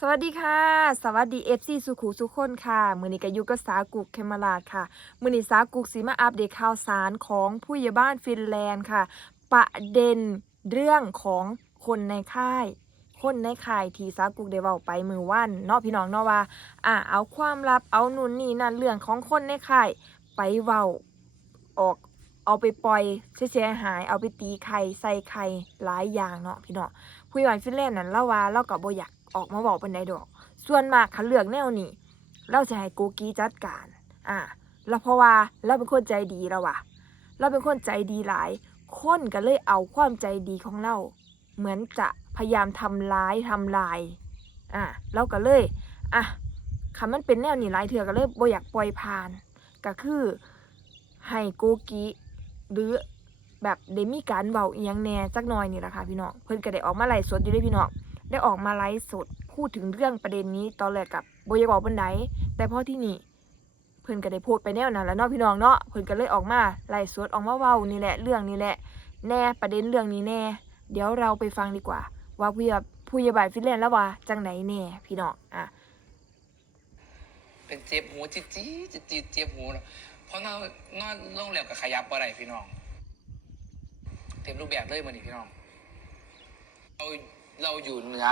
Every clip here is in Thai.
สวัสดีค่ะ สวัสดี FC สุขุสุขคนค่ะ มือนี้ก็อยู่กับสากุกเคมาราดค่ะ มือนี้สากุกสีมาอัปเดตข่าวสารของผู้ใหญ่บ้านฟินแลนด์ค่ะ ประเด็นเรื่องของคนในค่าย คนในค่ายทีสากุกได้เว้าไปมือว่านเนาะพี่น้องเนาะว่าอะเอาความลับเอานู่นนี่นั่นเรื่องของคนในค่ายไปเว้าออกเอาไปปล่อยเสียหายเอาไปตีไข่ใส่ไข่หลายอย่างเนาะพี่น้องผู้ใหญ่านฟินแลนด์นั่นเล่าว่าเราก็บ่อยาก ออกมาบอกเปานใดดอก ส่วนมากคันเลือกแนวนี้ เราจะให้โกกีจัดการ อ่าแล้วเพราะว่าเราเป็นคนใจดีแล้วว่ะ เราเป็นคนใจดีหลาย คนก็เลยเอาความใจดีของเรา เหมือนจะพยายามทำร้ายทำลาย อ่าเราก็เลย อะคำมันเป็นแนวนี้หลายเถื่อก็เลยบ่อยากปล่อยผ่าน ก็คือให้โกกีหรือแบบได้มีการเบาเอียงแน่จักหน่อยนี่แหละค่ะพี่น้อง เพิ่นก็ได้ออกมาไลฟ์สดอยู่ด้พี่น้อง ได้ออกมาไลฟ์สดพูดถึงเรื่องประเด็นนี้ตอนแรกกับโบยากบอกบันไดแต่พอที่นี่เพิ่นก็ได้พูดไปแนวนั้นแล้วเนาะพี่น้องเนาะเพิ่นก็เลยออกมาไลฟ์สดออกมาเว้านี่แหละเรื่องนี้แหละ แน่ประเด็นเรื่องนี้แน่ เดี๋ยวเราไปฟังดีกว่า ว่าผู้ใหญ่ผู้ใหญ่บ้านฟินแลนด์แล้วว่าจังไหนแน่พี่น้องอะเป็นเจ็บหูจิ๊ดจี๊ดจิ๊ดจี๊ดเจ็บหูเนอะเพราะนอนนอนโรงแรมกับขยับบ่ได้พี่น้อง เต็มรูปแบบเลยมันนี่พี่น้องเรา เราอยู่เหนือ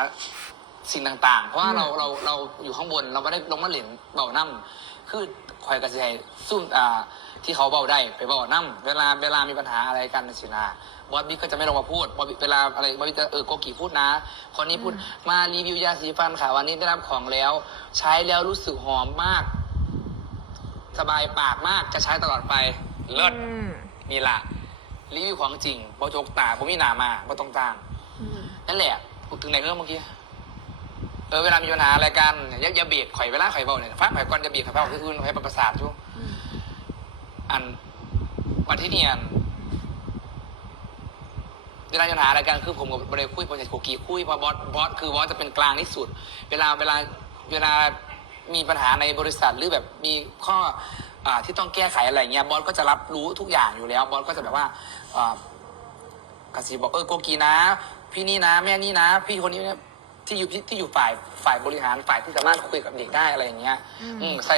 สิ่งต่างๆ เพราะว่าอืมเราเราเราอยู่ข้างบนเราไม่ได้ลงมาเหรียญเบาน้ำคือคอยกระจายซุ่มอ่าที่เขาเบาได้ไปเบาน้ำเวลาเวลามีปัญหาอะไรกันสินะบอสบิ๊กก็จะไม่ลงมาพูดบอสบิ๊กเวลาอะไรบอสบิ๊กจะเออโกกีพูดนะ คนนี้พูดมารีวิวยาสีฟันค่ะวันนี้ได้รับของแล้ว ใช้แล้วรู้สึกหอมมาก สบายปากมากจะใช้ตลอดไปเลิศอืมนี่ละรีวิวของจริงบอจกตาผมมีหนามาบอต้องจ้างอืมนั่นแหละ พูดถึงไหนเรื่องเมื่อกี้ เออเวลามีปัญหาอะไรกันอย่าอย่าเบียดข่อยเวลาข่อยเบาเนี่ยฟังข่อยก่อนจะเบียดข่อยเบาคืออื่นข่อยประสาทช่วงอันวันที่เนียเวลาปัญหาอะไรกันคือผมกับบริคุยโปรเจกต์โกกีคุยเพราะบอสบอสคือบอสจะเป็นกลางที่สุด เวลาเวลาเวลามีปัญหาในบริษัทหรือแบบมีข้ออ่าที่ต้องแก้ไขอะไรเงี้ยบอสก็จะรับรู้ทุกอย่างอยู่แล้ว บอสก็จะแบบว่าอ่ากสิบอกเออโกกีนะ พี่นี่นะแม่นี่นะ พี่คนนี้เนี่ยที่อยู่ที่อยู่ฝ่ายฝ่ายบริหารฝ่ายที่สามารถคุยกับเด็กได้อะไรอย่างเงี้ย อืมใส่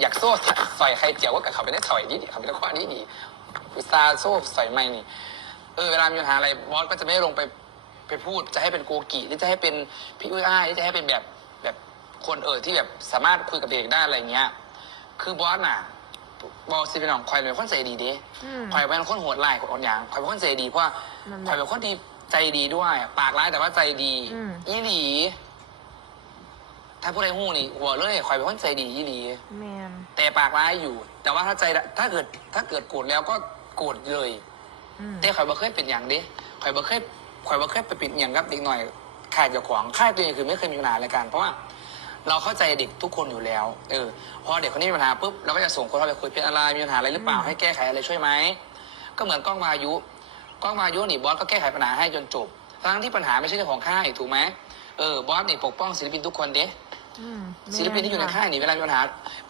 อยากโซ่ใส่ใครเจียวว่ากับเขาไปได้ถอยดีดีเขาไปได้ข้อดีดีอุตส่าห์โซ่ใส่ไม่นี่เออเวลามีปัญหาอะไรบอสก็จะไม่ลงไปไปพูดจะให้เป็นโกกิหรือจะให้เป็นพี่อุ้ยอ้ายหรือจะให้เป็นแบบแบบคนเออที่แบบสามารถคุยกับเด็กได้อะไรเงี้ย คือบอสน่ะบอสซีเป็นของคอยเป็นคนใจดีเด้ อืมคอยเป็นคนโหดร้ายคนอย่างคอยเป็นคนใจดีเพราะว่านั่นแหคอยละเป็นคนที่ ใจดีด้วย ปากร้ายแต่ว่าใจดี อืม อีหลี ถ้าพูดอะไรหู้นี่หัวเลยคอยเป็นคนใจดีอีหลี แมนแต่ปากร้ายอยู่ แต่ว่าถ้าใจถ้าเกิด ถ้าเกิดโกรธแล้วก็โกรธเลย อืมแต่ข่อยบ่เคยเป็นอย่างเดิข่อยบ่เคยข่อยบ่เคยไปเป็นอย่างกับเด็กหน่อยค่ายเจ้าของค่ายตัวเองคือไม่เคยมีปัญหาอะไรกัน เพราะว่าเราเข้าใจเด็กทุกคนอยู่แล้ว เออ พอเด็กคนนี้มีปัญหาปุ๊บเราก็จะส่งคนเข้าไปคุยเป็นอะไร มีปัญหาอะไรหรือเปล่าอืมให้แก้ไขอะไรช่วยไหม ก็เหมือนกล้องวายุ กล้องวายุนี่บอสก็แก้ไขปัญหาให้จนจบ ทั้งที่ปัญหาไม่ใช่เรื่องของค่ายถูกไหมเออบอสนี่ปกป้องศิลปินทุกคนเด้อืมศิลปินที่อยู่ในแม่ค่ายนี่เวลามีปัญหา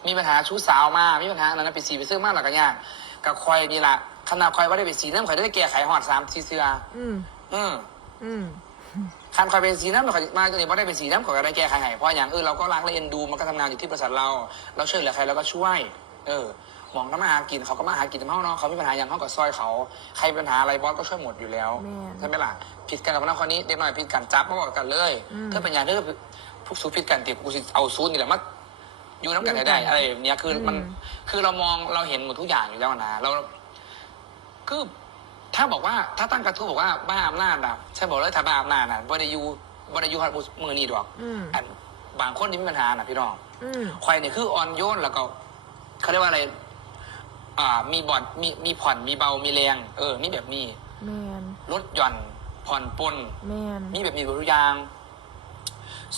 มีปัญหาชู้สาวมา มีปัญหาอันนั้นนะเป็นสีเป็นเสื้อมากหลักกันยากกับคอยนี่ละขนาดคอยว่าได้เป็นสีน้ำคอยได้แก้ไขหอดสามสีเสื้ออืมอืม อืม คันคอยเป็นสีน้ำคอยมาจนถึงว่าได้เป็นสีน้ำคอยก็ได้แก้ไขให้เพราะอย่างเออเราก็รักและเอ็นดูมันก็ทำงานอยู่ที่บริษัทเรา เราช่วยเหลือใครเราก็ช่วย เออ มองน้ำมาหากินเขาก็มาหากินแต่เฮาเนาะเขามีปัญหาอย่างเขาก็ซอยเขาใครมีปัญหาอะไรบอสก็ช่วยหมดอยู่แล้วแม่น ใช่ไหมล่ะผิดกันกับคนนั้นคนนี้เด็กหน่อยผิดกันจับมาบอกกันเลยอืมถ้าเป็นอย่างนี้พวกสูผิดกันติกูสิเอาซูนนี่แหละมาอยู่น้ำกันให้ได้อะไรแบบเนี้ยคือมันอืมคือเรามองเราเห็นหมดทุกอย่างอยู่แล้วนะเราคือถ้าบอกว่าถ้าตั้งกระทู้บอกว่าบ้าอำนาจนะใช่บอกเลยถ้าบ้าอำนาจนะบริยูบริยูฮัดมือนี่ดอกอืมอันบางคนที่มีปัญหานะพี่น้อง อืม ควายเนี่ยคืออ่อนโยนแล้วก็เขาเรียกว่าอะไร อ่า มีบอดมีมีผ่อนมีเบามีแรง เออ มีแบบนี้แมนลดหย่อนผ่อนปลนแมนมีแบบนี้บทุกอย่าง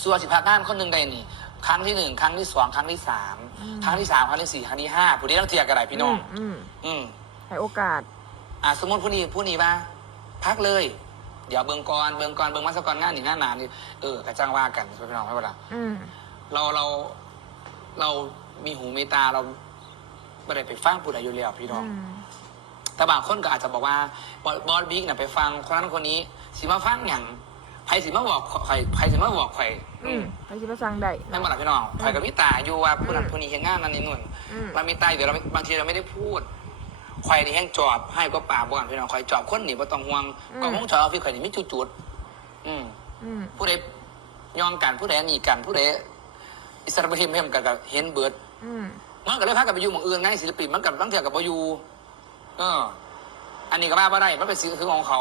ส่วนสิบห้าด้านคนหนึ่งใดนี่ ครั้งที่หนึ่งครั้งที่สองครั้งที่สามครั้งที่สามครั้งที่สี่ครั้งที่ห้าผู้นี้ต้องเทียบกันไรพี่น้องอืมอืมให้โอกาส อะสมมติผู้นี้ผู้นี้มาพักเลย เดี๋ยวเบิงกรเบิงกรเบิงมาสกรงานนี่งานหนานนี่เออกระจ้างว่ากันพี่น้องไม่เป็นไรอืมเราเราเรามีหูมีตาเรา ไม่ได้ไปฟังผู้ใดอยู่แล้วพี่น้องอืมแต่บางคนก็อาจจะบอกว่าบอสบอสบิ๊กเนี่ยไปฟังคนนั้นคนนี้ สิมาฟังอย่างไผสิมาบอกข่อยไผสิมาบอกข่อยอืมไปสิมาสั่งได้ แม่นบ่ล่ะพี่น้องข่อยกับพี่ตาอยู่ว่าผู้นั้นผู้นี้เห็นงานนั้นนี่นู่นอืม เรามีตาอยู่เราบางทีเราไม่ได้พูดข่อยนี่แห้งจอบให้ก็ป่าบ่อนพี่น้องข่อยจอบคนนี่บ่ต้องห่วงกล้องวงจรออฟฟิศข่อยนี่มีจุดๆอืม อืมผู้ใดย่องกันผู้ใดหนีกันผู้ใดอิสระเฮมเฮมกันกับเห็นเบิดอืม มันก็เลยพากันไปอยู่หมองอื่นไงศิลปินมันกับบางเถื่อกับไปอยู่เออ อันนี้ก็บ้าบ่ได้มันเป็นสิ่งคือของเขา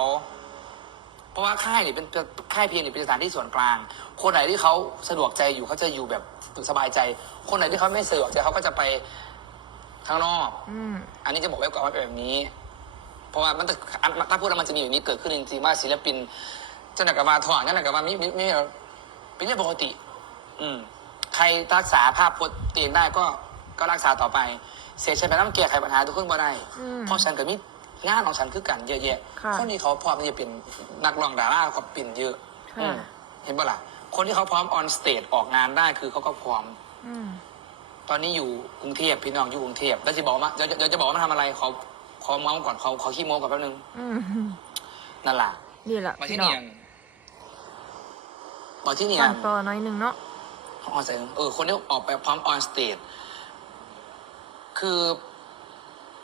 เพราะว่าค่ายนี่เป็นค่ายเพลงนี่เป็นสถานที่ส่วนกลาง คนไหนที่เขาสะดวกใจอยู่เขาจะอยู่แบบสบายใจ คนไหนที่เขาไม่สะดวกใจเขาก็จะไปข้างนอก อืม อันนี้จะบอกไว้ก่อนว่าเป็นแบบนี้ เพราะว่ามันจะอันถ้าพูดแล้วมันจะมีแบบนี้เกิดขึ้นจริงๆว่าศิลปินจะหนักกับมาถอดนั่นหนักกับมาไม่ไม่ไม่เป็นเรื่องปกติ อืม ใครรักษาภาพพจน์ตัวเองได้ก็ ก็รักษาต่อไป เสียใจไปน้ำแก้ไขปัญหาทุกคนบ่ได้อืมเพราะฉันกับมิงานของฉันคือกันเยอะแยะค่ะ คนที่เขาพร้อมที่จะเป็นนักร้องดาราเขาเป็นเยอะค่ะอืมเห็นปะล่ะ คนที่เขาพร้อมออนสเตจออกงานได้คือเขาก็พร้อม อืมตอนนี้อยู่กรุงเทพพี่น้องอยู่กรุงเทพแล้วจะบอกว่าเดี๋ยวเดี๋ยวจะบอกว่ามาทำอะไรเขาขอเมาส์ก่อนเขาเขาขี้โม้ก่อนแป๊บนึงอืมนั่นแหละนี่แหละมาพี่ที่น้อเนีงยนมาที่เนียสั่นงต่อหน้อยหนึ่งเนาะ ออนสเตจเออคนที่ออกไปพร้อมออนสเตจ คือ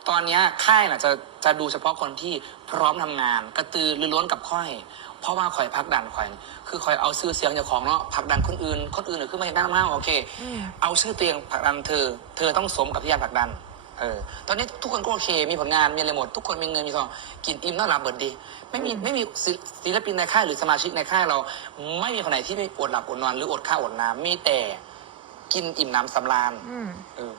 ตอนเนี้ยค่ายน่ะจะจะดูเฉพาะคนที่พร้อมทำงาน กระตือรือร้นกับค่อย เพราะว่าข่อยพักดันข่อยนี่คือข่อยเอาชื่อเสียงจากของเนาะผลักดันคนอื่น คนอื่นน่ะคือไม่ได้มากโอเคอืมเอาชื่อตัวเองผลักดันเธอ เธอต้องสมกับที่อยากผลักดันเออตอนนี้ทุกคนก็โอเค มีผลงานมีอะไรหมด ทุกคนมีเงินมีทองกินอิ่มนอนหลับเบิดดี ไม่มีไม่มีศิลศิลปินในค่ายหรือสมาชิกในค่ายเรา ไม่มีคนไหนที่ไม่อดหลับอดนอนหรืออดข้าวอดน้ำมีแต่กินอิ่มน้ำสำราญอืมเออ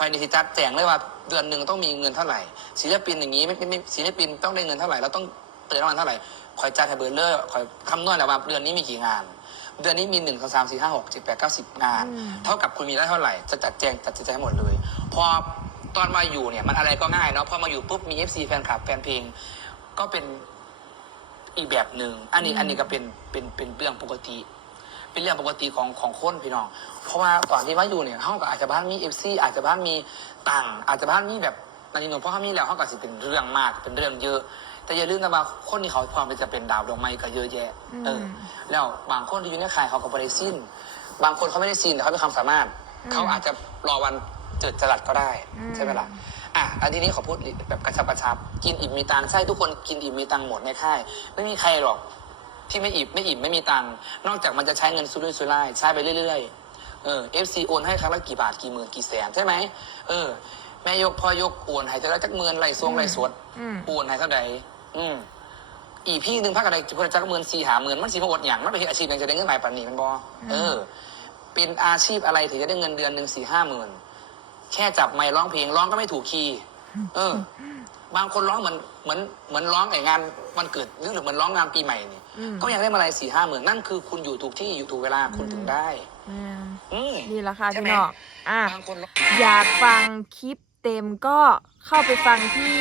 ภายในที่จัดแจงเลยว่าเดือนหนึ่งต้องมีเงินเท่าไหร่ศิลปินอย่างนี้ไม่ไม่ไม่ศิลปินต้องได้เงินเท่าไหร่แล้วต้องเตือนวันเท่าไหร่คอยจัดให้เบอร์เลอร์คอยคำนวณแล้วว่าเดือนนี้มีกี่งาน เดือนนี้มีหนึ่งสองสามสี่ห้าหกเจ็ดแปดเก้าสิบงาน อืม เท่ากับคุณมีได้เท่าไหร่จะจัดแจงจัดแจงให้หมดเลย พอตอนมาอยู่เนี่ยมันอะไรก็ง่ายเนาะพอมาอยู่ปุ๊บมี FC แฟนคลับแฟนเพลงก็เป็น อีกแบบหนึ่ง อันนี้อืมอันนี้ก็เป็น เป็น เป็นเรื่องปกติ เป็นเรื่องปกติของของคนพี่น้อง เพราะว่าตอนที่มาอยู่เนี่ยเขาก็อาจจะบ้านมี FC อาจจะบ้านมีตังค์อาจจะบ้านมีแบบนันนี่นนเพราะเขามีแล้วเขาก็สิเป็นเรื่องมากเป็นเรื่องเยอะ แต่อย่าลืมนะว่าคนที่เขาพร้อมที่จะเป็นดาวดวงไม้ก็เยอะแยะเออแล้วบางคนที่อยู่ในค่ายเขาก็บริสิ้น บางคนเขาไม่ได้ซีนแต่เขามีความสามารถอืมเขาอาจจะรอวันเจิดจรัสก็ได้อืมใช่ไหมล่ะอะอันทีนี้ขอพูดแบบกระชับกระชับ กินอิ่มมีตังค์ใช่ทุกคนกินอิ่มมีตังค์หมดในค่าย ไม่มีใครหรอก ที่ไม่อิ่มไม่อิ่มไม่มีตังค์นอกจากมันจะใช้เงินซุรุ่ยซุร่ายใช้ไปเรื่อยๆเออ FC โอนให้ครั้งละกี่บาทกี่หมื่นกี่แสนใช่ไหมเออ แม่ยกพ่อยกโอนให้แต่ละจักหมื่นไรซวงไรสดอืม โอนให้เท่าใดอืมอีพี่หนึ่งพักอะไรจะพูดจักหมื่นสี่หาหมื่นมันสีมาอดอย่างมันเป็นอาชีพอย่างจะได้เงินหลายปันนี้มันบอเออ เป็นอาชีพอะไรถึงจะได้เงินเดือนหนึ่งสี่ห้าหมื่นแค่จับไมค์ร้องเพลงร้องก็ไม่ถูกคีย์เออ บางคนร้องเหมือนเหมือนเหมือนร้องไอ้งานวันเกิดหรือเหมือนร้องงานปีใหม่นี่อืมก็ยังได้มาอะไรสี่ห้าหมื่นนั่นคือคุณอยู่ถูกที่อยู่ถูกเวลาคุณถึงได้ อืมอืมนี่แหละค่ะใช่พี่ไหมน้องอะ บางคนร้อง อยากฟังคลิปเต็มก็เข้าไปฟังที่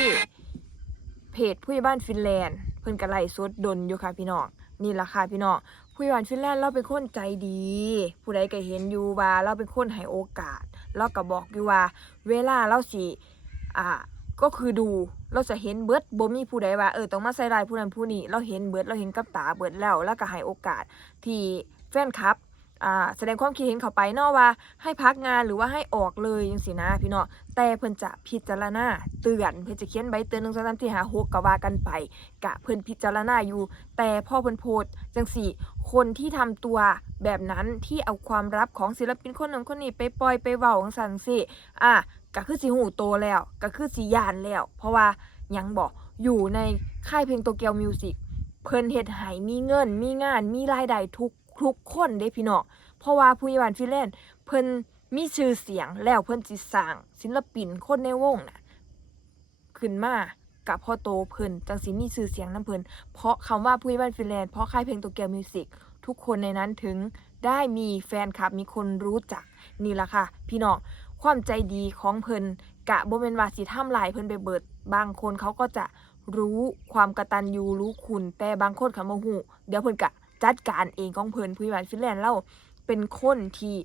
เพจผู้ใหญ่บ้านฟินแลนด์ เพิ่นกระไล่สดดนอยู่ค่ะพี่น้องนี่ล่ะค่ะพี่น้องผู้ใหญ่บ้านฟินแลนด์เราเป็นคนใจดี ผู้ใดก็เห็นอยู่ว่าเราเป็นคนให้โอกาส เราก็บอกอยู่ว่า เวลาเราสิอ่า ก็คือดูเราจะเห็นเบิดบ่มีผู้ใดว่าเออต้องมาใส่รายผู้นั้นผู้นี้เราเห็นเบิดเราเห็นกับตาเบิดแล้วแล้วก็ให้โอกาสที่แฟนคลับอ่าแสดงความคิดเห็นเข้าไปเนาะว่า ให้พักงานหรือว่าให้ออกเลยจังซี่นะพี่เนาะแต่เพิ่นจะพิจารณาเตือนเพิ่นจะเขียนใบเตือน1 2 3 4 5 6ก็ว่ากันไปกะเพิ่นพิจารณาอยู่ แต่พ่อเพิ่นโพสจังสี่คนที่ทำตัวแบบนั้นที่เอาความลับของศิลปินคนนั้นคนนี้ไปปล่อยไปเว้าจังซั่นสิอะ ก็คือสิหูโตแล้วก็คือสิยานแล้ว เพราะว่ายังบอกอยู่ในค่ายเพลงโตเกียวมิวสิกเพิ่นเฮ็ดให้มีเงิน มีงาน มีรายได้ทุกทุกคนเด้พี่น้องเพราะว่าผู้ใหญ่บ้านฟินแลนเพิ่นมีชื่อเสียงแล้วเพิ่นสิสร้างศิลปินคนในวงน่ะขึ้นมากับพ่อโตเพิ่นจังสิมีชื่อเสียงนํเพิ่นเพราะคำว่าผู้ใหญ่บ้านฟินแลนเพราะค่ายเพลงโตเกียวมิวสิกทุกคนในนั้นถึงได้มีแฟนคลับมีคนรู้จักนี่ล่ะค่ะ พี่น้อง ความใจดีของเพิ่นกะบ่แม่นว่าสิทำลายเพิ่นไปเบิด บางคนเขาก็จะรู้ความกระตันยูรู้คุณ แต่บางคนเขาบ่ฮู้เดี๋ยวเพิ่นกะจัดการเองของเพิ่นผู้ใหญ่ฟินแลนด์เล่าเป็นคนที่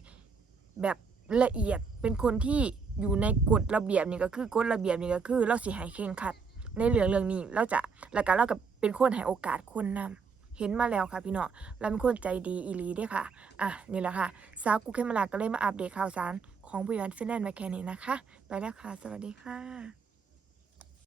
แบบละเอียดเป็นคนที่อยู่ในกฎระเบียบนี่ก็คือกฎระเบียบนี่ก็คือ เราสิให้เค่งคัด ในเรื่องเรื่องนี้เราจะแล้วก็เราก็เป็นคนให้โอกาสคนนำเห็นมาแล้วค่ะพี่เนาะงเราเป็นคนใจดีอีหลีด้วยค่ะ อะนี่แหละค่ะ สาวกูเคมาลาก็เลยมาอัปเดตข่าวสาร ของบุยวันฟินแลนด์ไว้แคนนี่นะคะ ไปแล้วค่ะ สวัสดีค่ะ